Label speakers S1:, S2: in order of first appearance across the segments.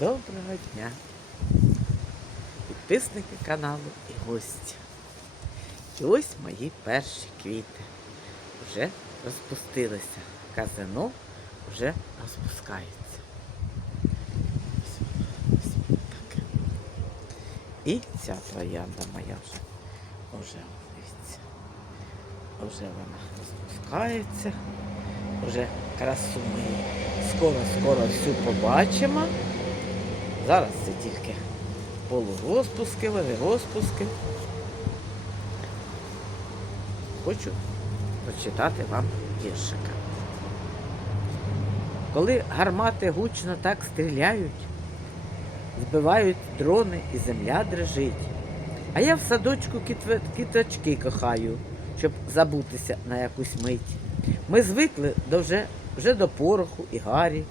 S1: Доброго дня! Підписники каналу і гості. І ось мої перші квіти. Вже розпустилися. Казино вже розпускається. І ця троянда моя вже, вже дивіться. Вже вона розпускається. Вже красу ми скоро-скоро всю побачимо. Зараз це тільки полурозпуски, вони розпуски. Хочу прочитати вам віршика. Коли гармати гучно так стріляють, збивають дрони і земля дрижить. А я в садочку кіточки кохаю, щоб забутися на якусь мить. Ми звикли до вже, вже до пороху і гарі,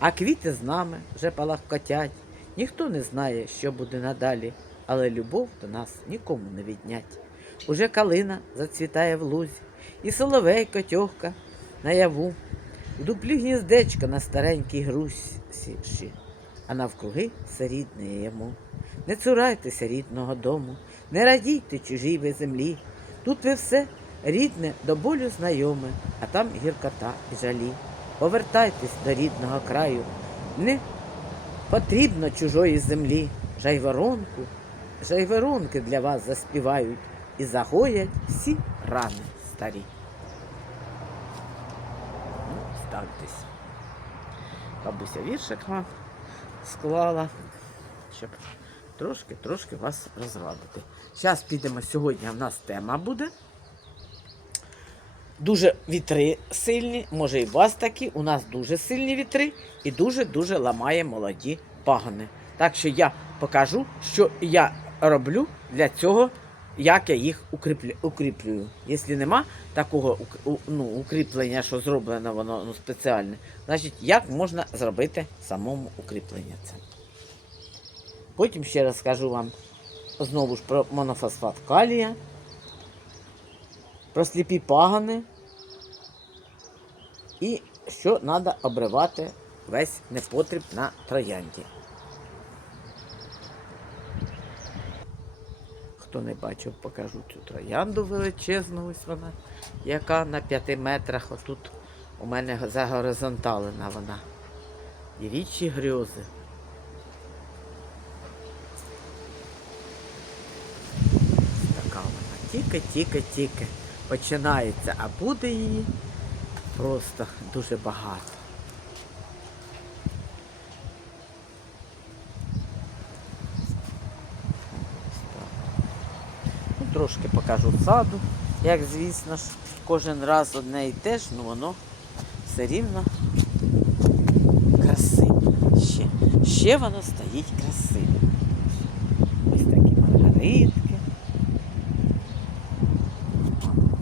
S1: а квіти з нами вже палахкотять. Ніхто не знає, що буде надалі, але любов до нас нікому не віднять. Уже калина зацвітає в лузі, і соловейко тьохка наяву. В дуплі гніздечко на старенькій грусі, а навкруги все рідне йому. Не цурайтеся рідного дому, не радійте чужій ви землі. Тут ви все рідне до болю знайоме, а там гіркота і жалі. Повертайтесь до рідного краю, не потрібно чужої землі. Жайворонку, жайворонки для вас заспівають і загоять всі рани старі. Ну, ставтесь. Бабуся віршик вам склала, щоб трошки-трошки вас розрадити. Зараз підемо сьогодні. в нас тема буде. Дуже вітри сильні, може і у вас такі, у нас дуже сильні вітри і дуже-дуже ламає молоді пагони. Так що я покажу, що я роблю для цього, як я їх укріплюю. Якщо нема такого ну, укріплення, що зроблено воно ну, спеціальне, значить як можна зробити самому укріплення це. Потім ще раз скажу вам знову ж про монофосфат калія, про сліпі пагани і що треба обривати весь непотріб на троянді. Хто не бачив, покажу цю троянду величезну, ось вона, яка на 5 метрах. Отут у мене загоризонталена вона. Дівічі грьози. Така вона. Тільки, тільки, тільки починається, а буде її просто дуже багато. Ну, трошки покажу саду, як звісно ж, кожен раз одне і те ж, ну воно все рівно красиве. Ще, ще воно стоїть красиве. Ось такі маргаритки.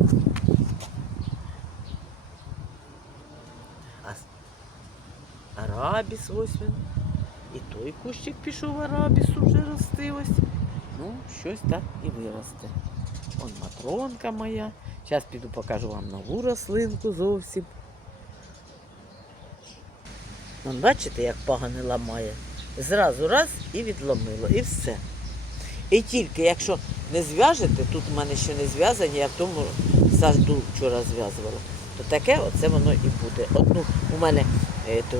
S1: А с- Арабіс ось він. І той кущик пішов арабісу вже рости ось. Ну, щось так і виросте. Он матронка моя. Зараз піду покажу вам нову рослинку зовсім. Вон, бачите, як пагани ламає. Зразу раз і відломило, і все. І тільки якщо не зв'яжете, тут у мене ще не зв'язані, я в тому саду вчора зв'язувала, то таке оце воно і буде. Одну у мене е, то,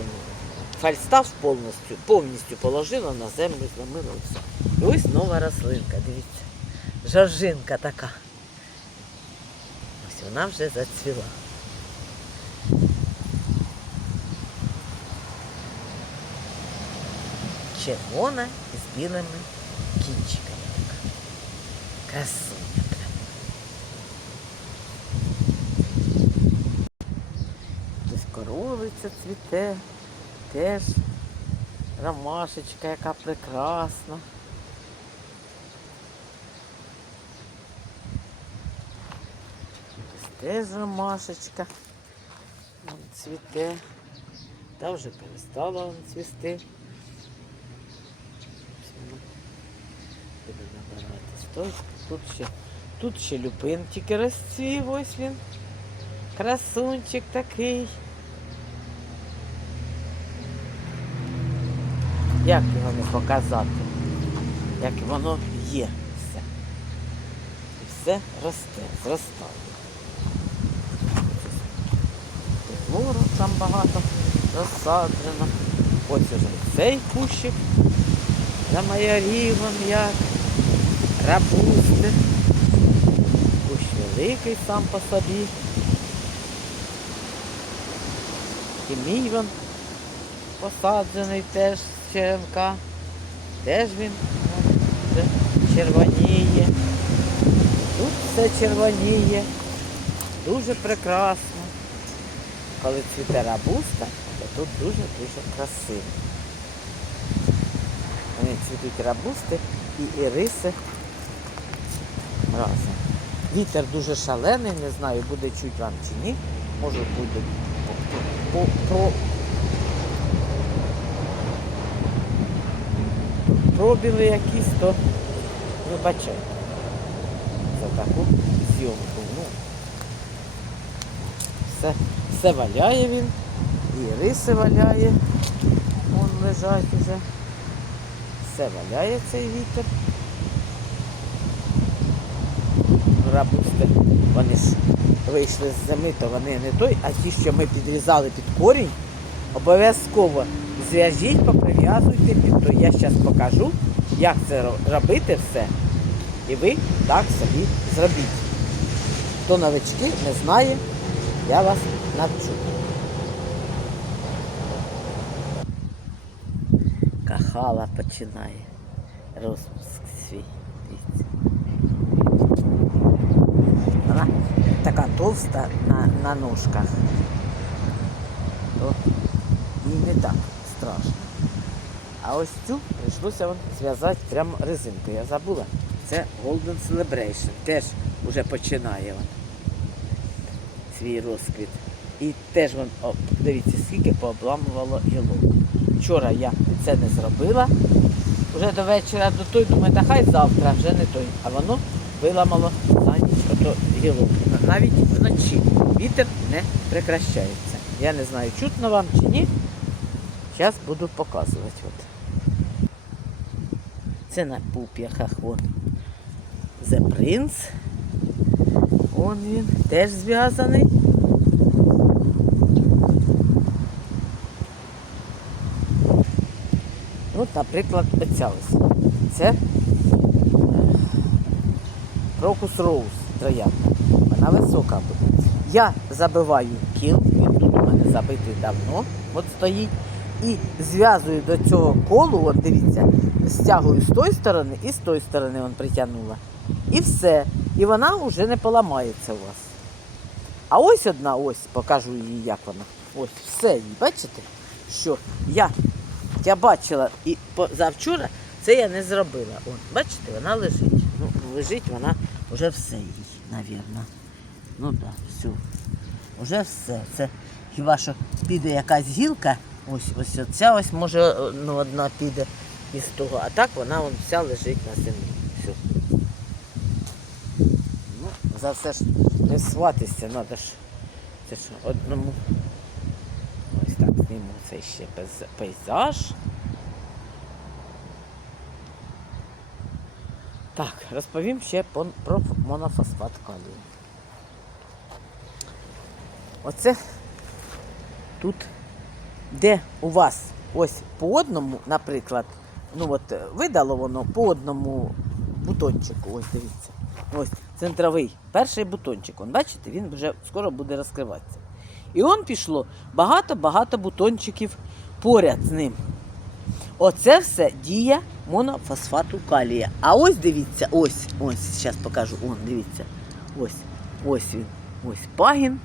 S1: фальстав повністю, повністю положила на землю, зломила і все. І ось нова рослинка, дивіться. Жоржинка така. Ось вона вже зацвіла. Червона з білими кінчиками така. Красуня прям. Ось коровиця цвіте, теж ромашечка, яка прекрасна. Ось теж ромашечка. Вон цвіте. Та вже перестала вон цвісти. Буде набиратись. Тут ще, тут ще люпин тільки розцвів, ось він. Красунчик такий. Як його не показати, як воно є все. І все росте, зростає. Творог там багато розсаджено. Ось уже цей кущик замайорів он як, рабусти. Кущ великий сам по собі. І мій вон посаджений теж черенка. Теж він червоніє. Тут все червоніє. Дуже прекрасно. Коли цвіте рабуста, то тут дуже-дуже красиво. Вони цвітуть рабусти і іриси разом. Вітер дуже шалений, не знаю, буде чуть вам чи ні. Може буде по, пробіли якісь, то вибачайте за таку зйомку. Ну, все, все валяє він, і риси валяє, вон лежать уже. Все валяє цей вітер. Рабусти, вони ж вийшли з зими, то вони не той, а ті, що ми підрізали під корінь, обов'язково зв'яжіть, поприв'язуйте то. Я зараз покажу, як це робити все. І ви так собі зробіть. Хто новички не знає, я вас навчу. Кахала починає розпуск свій. Вона така товста на, на ножках. То їй не так страшно. А ось цю прийшлося зв'язати прямо резинкою. Я забула. Це Golden Celebration. Теж вже починає вон свій розквіт. І теж вон, о, дивіться, скільки пообламувало гілок. Вчора я це не зробила. Вже до вечора до той, думаю, та хай завтра, вже не той. А воно виламало за ніч ото гілок. Навіть вночі вітер не прекращається. Я не знаю, чутно вам чи ні. Зараз буду показувати. Це на пуп'яхах вон. The Prince. Вон він теж зв'язаний. От, наприклад, оця ось. Це Крокус Роуз троянда. Вона висока буде. Я забиваю кіл, він тут у мене забитий давно, от стоїть. І зв'язую до цього колу, от дивіться, стягую з тої сторони і з тої сторони он притягнула. І все. І вона вже не поламається у вас. А ось одна, ось, покажу її, як вона. Ось, все, бачите, що я, я бачила і по- завчора це я не зробила. От, бачите, вона лежить. Ну, лежить вона вже все їй, навірно. Ну так, да, все. Уже все. Це хіба що піде якась гілка, ось ось ця ось може ну, одна піде із того, а так вона вон вся лежить на землі. Все. Ну, за все ж не сватися, треба ж. Це ж одному. Ось так зніму цей ще пейзаж. Так, розповім ще про монофосфат калію. Оце тут, де у вас ось по одному, наприклад, ну от е, видало воно по одному бутончику, ось дивіться. Ось центровий, перший бутончик. Он, бачите, він вже скоро буде розкриватися. І он пішло багато-багато бутончиків поряд з ним. Оце все дія монофосфату калія. А ось дивіться, ось, ось, зараз покажу, он, дивіться. Ось, ось він. Ось пагін.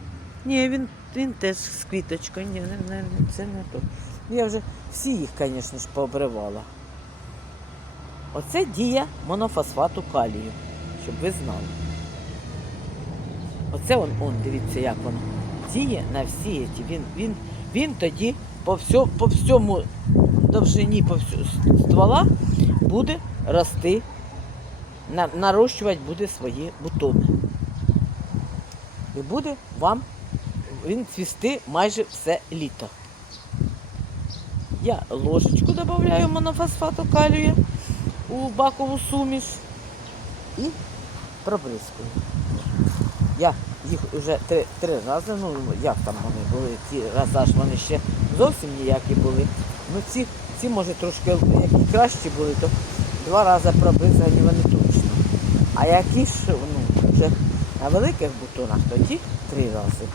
S1: Ні, він, він теж з квіточкою. Ні, не, не, це не то. Я вже всі їх, звісно ж, пообривала. Оце дія монофосфату калію, щоб ви знали. Оце он, он, дивіться, як воно діє на всі ці. Він, він, він тоді по, всьому, по всьому довжині по всьому ствола буде рости, нарощувати буде свої бутони. І буде вам він цвісти майже все літо. Я ложечку додаю монофосфату калію у бакову суміш і пробризкую. Я їх вже три, три рази, ну як там вони були, ті рази ж вони ще зовсім ніякі були. Ну ці, ці може трошки які кращі були, то два рази пробризані вони точно. А які ж ну, вже на великих бутонах, тоді три рази.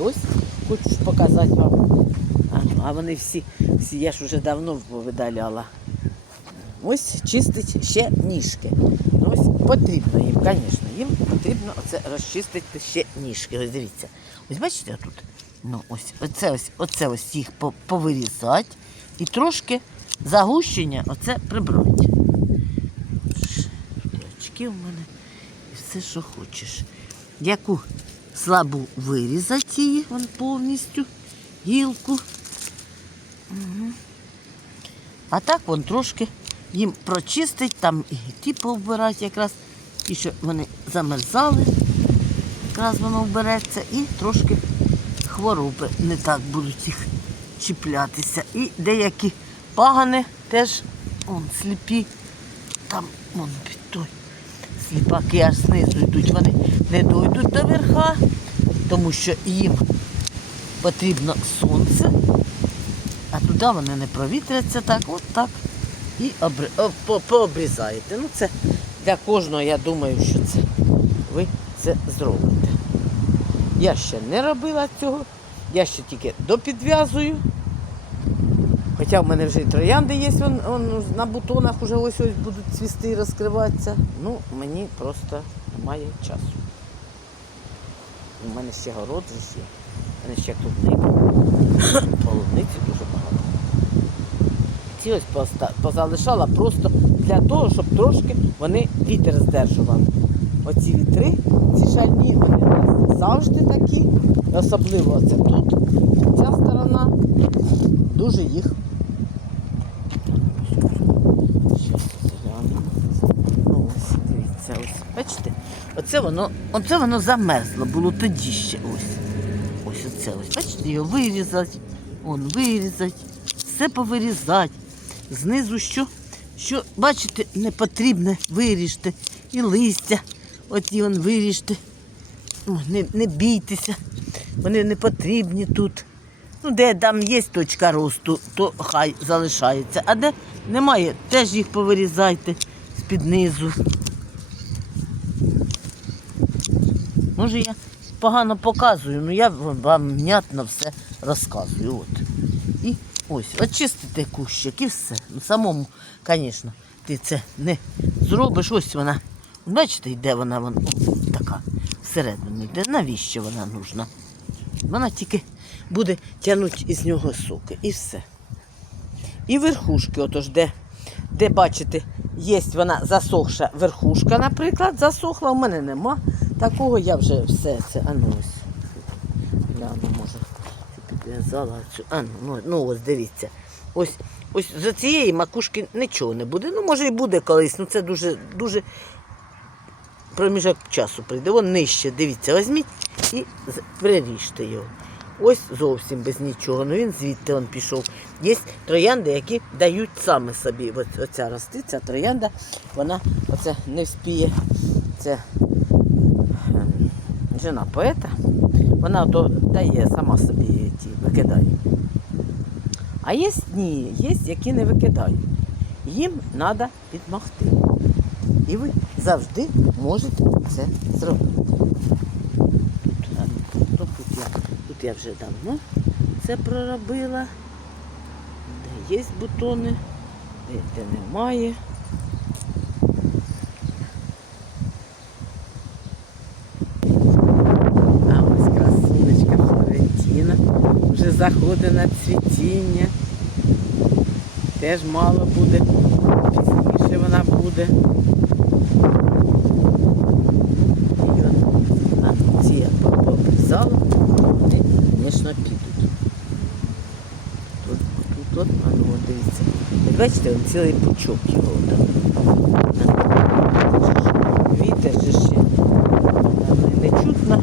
S1: Ось хочу показати вам. А, ну, а вони всі, всі, я ж вже давно повидаляла. Ось чистить ще ніжки. Ну, ось потрібно їм, звісно, їм потрібно оце розчистити ще ніжки. Ось дивіться. Ось бачите тут? Ну, ось, оце ось, оце ось їх повирізати і трошки загущення оце прибрати. Очки у мене і все, що хочеш. Яку слабу вирізати її вон повністю, гілку. Угу. А так вон трошки їм прочистить, там і ті повбирати якраз, і що вони замерзали, якраз воно вбереться, і трошки хвороби не так будуть їх чіплятися. І деякі пагани теж он, сліпі, там вон під той. Сліпаки аж знизу йдуть, вони не дойдуть до верха, тому що їм потрібно сонце, а туди вони не провітряться так, от так. І обри... по- пообрізаєте. Ну це для кожного, я думаю, що це ви це зробите. Я ще не робила цього, я ще тільки допідв'язую. Хоча в мене вже і троянди є, вон, вон на бутонах вже ось ось будуть цвісти і розкриватися. Ну, мені просто немає часу. У мене ще город є. У мене ще клубника. Полуниці дуже багато. Ці ось позалишала просто для того, щоб трошки вони вітер здержували. Оці вітри, ці шальні, вони завжди такі. Особливо це тут, ця сторона. Дуже їх. Щас заглянемо. Ну, ось, дивіться, ось. Бачите? Оце воно, оце воно замерзло, було тоді ще ось. Ось оце ось. Бачите, його вирізати, он вирізати, все повирізати. Знизу що? Що, бачите, не потрібне виріжте. І листя. Оті он виріжте. Не, не бійтеся, вони не потрібні тут. Ну, де там є точка росту, то хай залишається. А де немає, теж їх повирізайте з-під низу. Може, я погано показую, але я вам внятно все розказую. От. І ось, очистите кущик і все. Ну, самому, звісно, ти це не зробиш. Ось вона. Бачите, йде вона, вон, о, така всередину йде. Навіщо вона нужна? Вона тільки буде тягнути із нього соки і все. І верхушки, отож, де, де бачите, є вона засохша верхушка, наприклад, засохла, у мене нема. Такого я вже все це. А ну ось. Гляну, може, це підв'язала. А ну, ну, ну ось дивіться. Ось, ось за цієї макушки нічого не буде. Ну, може і буде колись, ну це дуже, дуже проміжок часу прийде. Вон нижче, дивіться, візьміть і приріжте його. Ось зовсім без нічого. Ну він звідти он пішов. Є троянди, які дають саме собі. Оця рости, ця троянда, вона оце не вспіє. Це жена поета. Вона то дає сама собі ті викидає. А є ні, є, які не викидають. Їм треба підмогти. І ви завжди можете це зробити. Тут, я, тут я вже давно це проробила. Де є бутони, де, де немає. А ось красунечка Флорентіна вже заходить на цвітіння. Теж мало буде, пізніше вона буде. І ці я по- вони, звісно, підуть. Тут, тут, от, а ну дивіться. Бачите, цілий пучок його там. Вітер же ще там не чутно.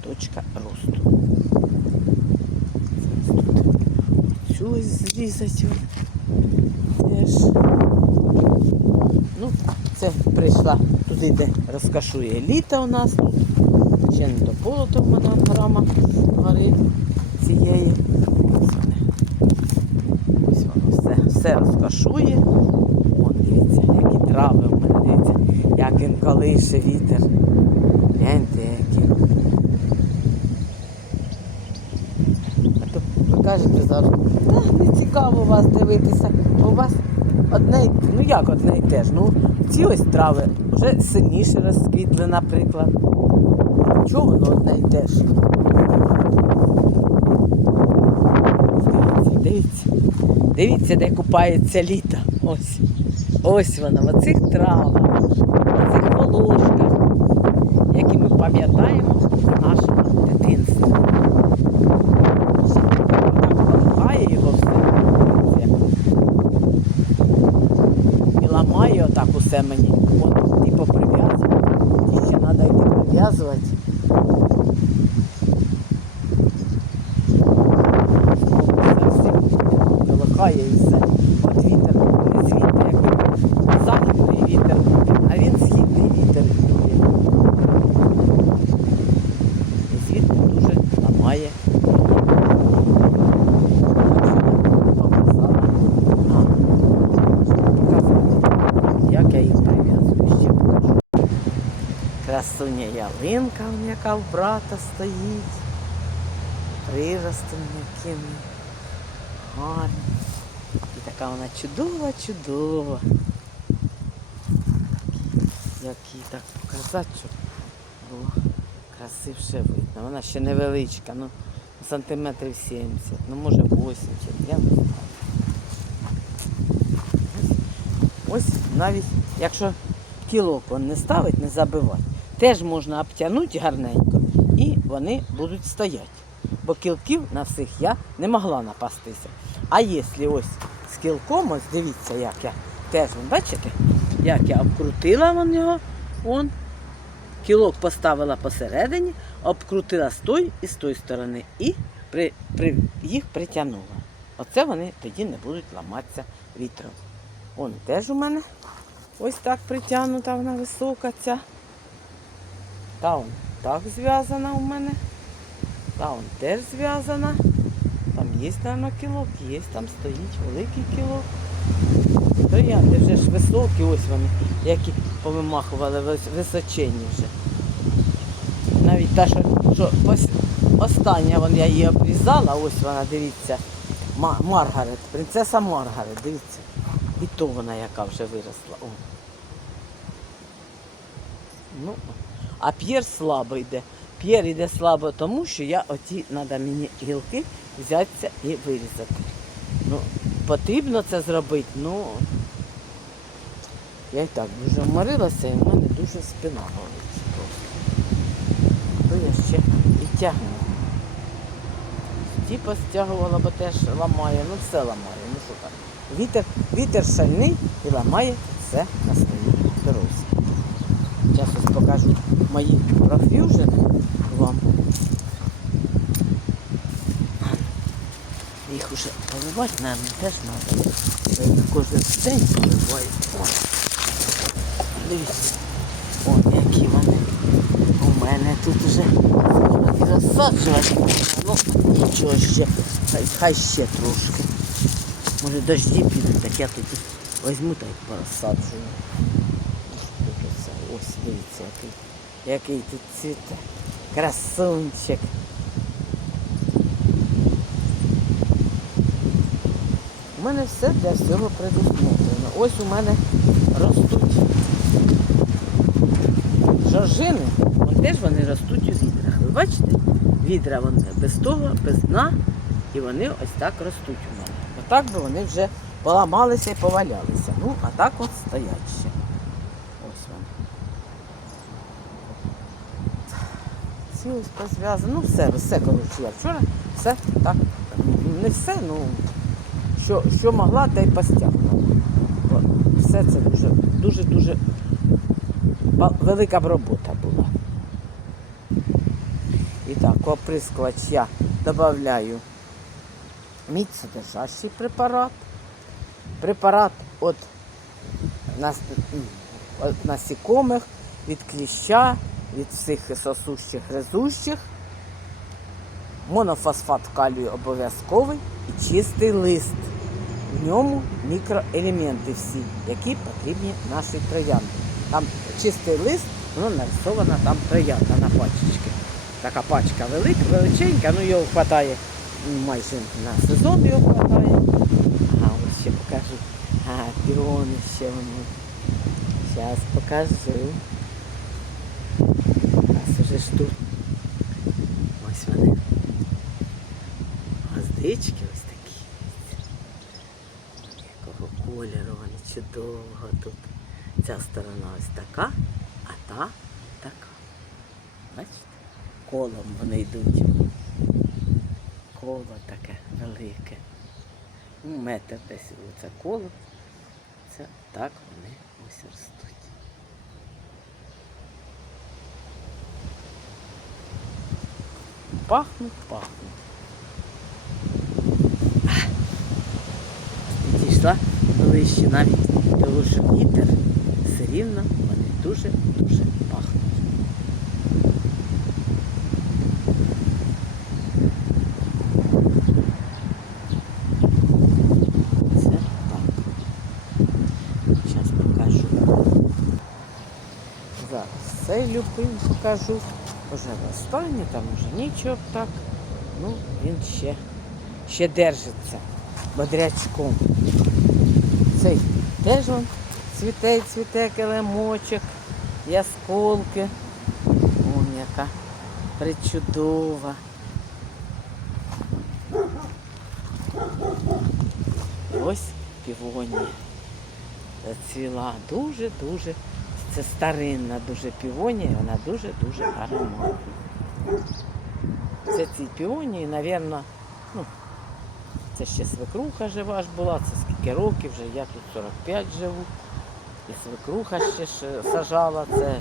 S1: Точка росту. Тут Цю зрізати. Теж. Ну, це прийшла туди, де розкашує літо у нас. Тут ще не до полоту в мене грама гори цієї. Ось воно все, все розкашує. Вон, дивіться, які трави в мене, дивіться, як він колише вітер. Гляньте, які. А то ви кажете та не цікаво вас дивитися. У вас одне, ну як одне й те ж. Ну, ці ось трави вже сильніше розквітли, наприклад. Чого воно одне й те ж? Дивіться, дивіться. Дивіться, де купається літо. Ось. Ось вона, в оцих травах, в цих волошках, які ми пам'ятаємо в нашому дитинстві. Колихає його все. Це. І отак мені. От, і поприв'язувати. І ще треба йти прив'язувати. Колихає і все. От вітер, не звідти, як західний вітер, а він східний вітер дує. І звідти дуже ламає. Показала. А, показала. Як я їх прив'язую, ще покажу. Красуня ялинка, яка в брата стоїть. Приростом яким гарний. І така вона чудова, чудова. Який так показати, щоб було красивше видно. Вона ще невеличка, ну сантиметрів 70, ну може 80, я не знаю. Ось навіть якщо кілок он не ставить, не забивати, теж можна обтягнути гарненько і вони будуть стояти. Бо кілків на всіх я не могла напастися. А якщо ось з кілком, ось дивіться, як я теж, бачите, як я обкрутила вон його, он, кілок поставила посередині, обкрутила з тої і з тої сторони і при, при, їх притягнула. Оце вони тоді не будуть ламатися вітром. Он теж у мене ось так притягнута, вона висока ця. Та так зв'язана у мене. Та он теж зв'язана. Там є, мабуть, кілок, є, там стоїть великий кілок. Троянди вже ж високі, ось вони, які повимахували вис- височенні вже. Навіть та, що, що ось остання вон я її обрізала, ось вона, дивіться, Маргарет, принцеса Маргарет, дивіться. І то вона яка вже виросла. О. Ну, а П'єр слабо йде. П'єр йде слабо, тому що я оті треба мені гілки взятися і вирізати. Ну, потрібно це зробити, ну я і так дуже вморилася і в мене дуже спина болить просто. То я ще і тягну. Ті постягувала, бо теж ламає, ну все ламає, ну що так. Вітер, вітер шальний і ламає все на своїй дорозі. Зараз ось покажу мої проф'южени вам. Їх уже поливати, мабуть, теж треба. Я їх кожен день поливаю. Дивіться. О, які вони. У мене тут вже розсаджувати можна. Ну, нічого ще. Хай, хай ще трошки. Може дожді підуть, так я тут візьму та й порозсаджую. Ось дивіться, який, який тут цвіте. Красунчик. У мене все для всього предусмотрено. Ось у мене ростуть жоржини, вон теж вони ростуть у відрах. Ви бачите? Відра вони без того, без дна, і вони ось так ростуть у мене. Отак би вони вже поламалися і повалялися. Ну, а так от стоять ще. Ось вони. Ці ось. Ну все, все, коротше, я вчора все так. Не все, ну що, що могла, та й постягнула. Все це дуже, дуже, дуже велика робота була. І Так, оприскувач я додаю міцнодержащий препарат. Препарат від насікомих, від кліща, від всіх сосущих, гризущих. Монофосфат калію обов'язковий і чистий лист. В ньому мікроелементи всі, які потрібні нашій троянді. Там чистий лист, воно нарисована там троянда на пачечці. Така пачка велика, величенька, ну його вистачає майже на сезон його вистачає. Ага, ось ще покажу. Ага, піони ще воно. Зараз покажу. Тут. Ось вони. Гвоздички ось такі. Якого кольору вони чудового тут. Ця сторона ось така, а та така. Бачите? Колом вони йдуть. Коло таке велике. Ну, метр десь оце коло. Це так вони ось ростуть. Пахнуть, пахнуть. Дійшла ближче навіть того, що вітер, все рівно вони дуже-дуже пахнуть. Це так. Зараз покажу. Зараз цей люпин покажу. Останній, там вже нічого так. Ну, він ще, ще держиться бодрячком. Цей теж он цвіте, цвіте килимочок, ясколки. Вон яка причудова. Ось півонія зацвіла дуже-дуже. Це старинна дуже півонія, вона дуже-дуже ароматна. Це ці півонії, мабуть, ну, це ще свекруха жива ж була, це скільки років вже, я тут 45 живу. І свекруха ще ж сажала це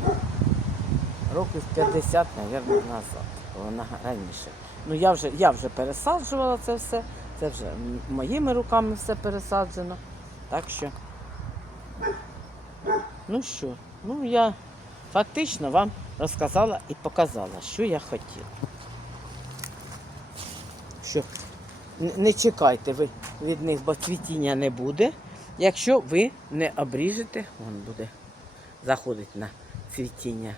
S1: років 50, мабуть, назад. Вона раніше. Ну я вже, я вже пересаджувала це все. Це вже моїми руками все пересаджено. Так що, ну що, ну я фактично вам розказала і показала, що я хотіла. Що не чекайте ви від них, бо цвітіння не буде. Якщо ви не обріжете, він буде заходити на цвітіння.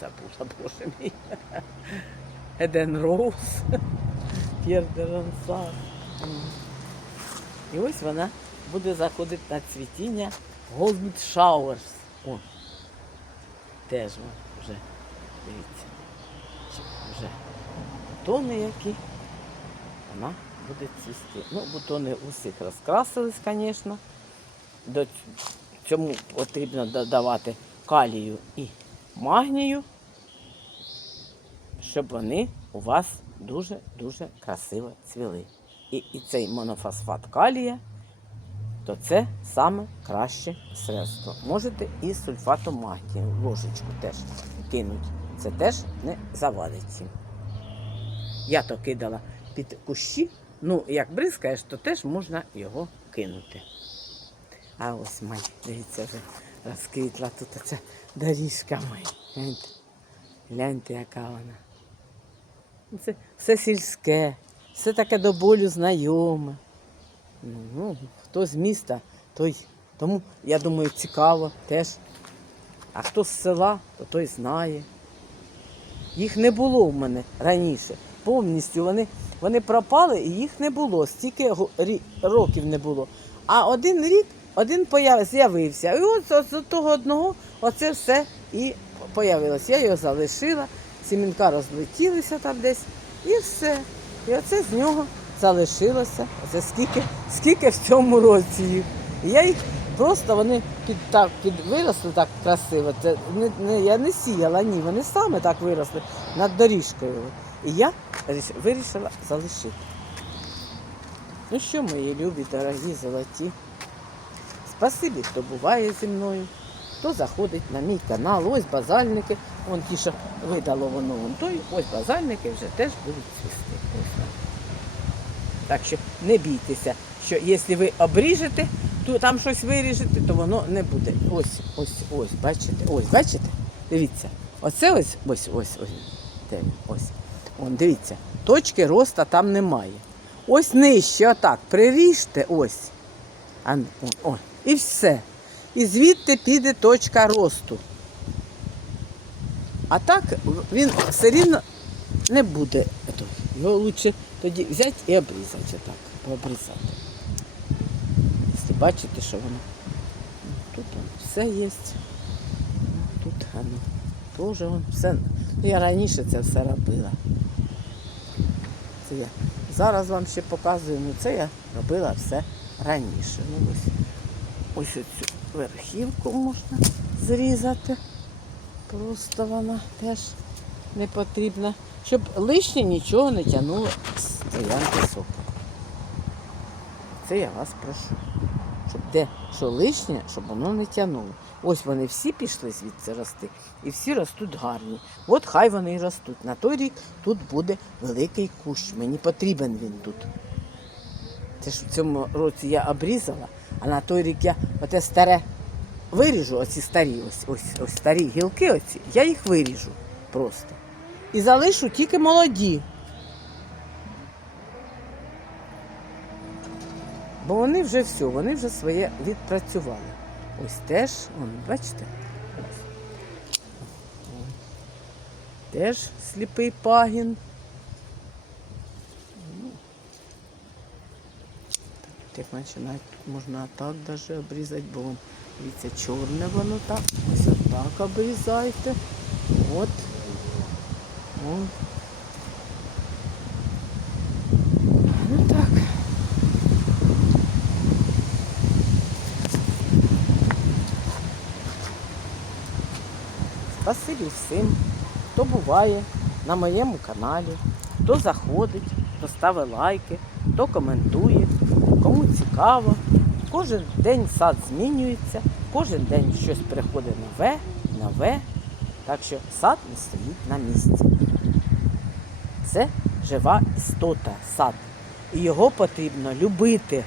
S1: Забула, боже мій. Еден Роуз. П'єр де Рансар. І ось вона буде заходити на цвітіння Golden Showers. О, теж вон вже, дивіться, вже бутони які. Вона буде цвісти. Ну, бутони усіх розкрасились, звісно. До цьому потрібно додавати калію і магнію, щоб вони у вас дуже-дуже красиво цвіли. І, і цей монофосфат калія то це саме краще средство. Можете і сульфатом магнію, ложечку теж кинуть. Це теж не завадить. Я то кидала під кущі. Ну, як бризкаєш, то теж можна його кинути. А ось май, дивіться, вже розквітла тут оця доріжка моя. Гляньте, гляньте, яка вона. Це все сільське, все таке до болю знайоме. Ну, хто з міста, той. Тому, я думаю, цікаво теж. А хто з села, то той знає. Їх не було в мене раніше. Повністю вони, вони пропали і їх не було. Стільки років не було. А один рік один з'явився. І от з того одного оце все і появилось. Я його залишила, сімінка розлетілися там десь, і все. І оце з нього залишилося. Оце скільки, скільки в цьому році їх. І я їх просто вони під так під виросли так красиво. Це не, не я не сіяла, ні. Вони саме так виросли над доріжкою. І я вирішила залишити. Ну що, мої любі, дорогі, золоті. Спасибі, хто буває зі мною. хто заходить на мій канал, ось базальники, вон ті, що видало воно вон той, ось базальники вже теж будуть цвісти. Так що не бійтеся, що якщо ви обріжете, то там щось виріжете, то воно не буде. Ось, ось, ось, бачите, ось, бачите? Дивіться. Оце ось, ось, ось, ось. Де він? Ось. Вон, дивіться, точки роста там немає. Ось нижче, отак, приріжте, ось. А, о, о, і все. І звідти піде точка росту. А так він все рівно не буде. Його краще тоді взяти і обрізати отак, пообрізати. Якщо бачите, що воно. Тут все є. Тут воно теж воно все. Ну, Я раніше це все робила. Це я зараз вам ще показую, ну це я робила все раніше. Ну, ось, ось оцю верхівку можна зрізати. Просто вона теж не потрібна, щоб лишнє нічого не тягнуло з стоянки соку. Це я вас прошу. Щоб де що лишнє, щоб воно не тягнуло. Ось вони всі пішли звідси рости, і всі ростуть гарні. От хай вони і ростуть. На той рік тут буде великий кущ. Мені потрібен він тут. Це ж в цьому році я обрізала, а на той рік я оте старе виріжу, оці старі, ось, ось, ось старі гілки, оці, я їх виріжу просто. І залишу тільки молоді. Бо вони вже все, вони вже своє відпрацювали. Ось теж, вон, бачите? Теж сліпий пагін. Так, Як починають, можна так даже обрізати, бо дивіться, чорне воно так. Ось отак обрізайте. От. Вон. Ну так. Спасибі всім, хто буває на моєму каналі, хто заходить, хто ставить лайки, хто коментує, кому цікаво. Кожен день сад змінюється, кожен день щось приходить нове, нове. Так що сад не стоїть на місці. Це жива істота, сад. І його потрібно любити.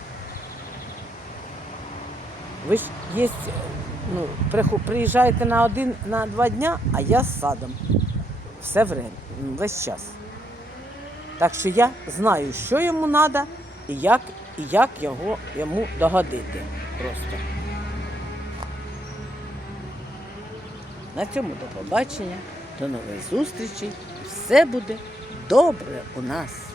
S1: Ви ж є, ну, приїжджаєте на один, на два дня, а я з садом. Все время, весь час. Так що я знаю, що йому треба і як, і як його йому догодити. Просто. На цьому до побачення, до нових зустрічей. Все буде добре у нас.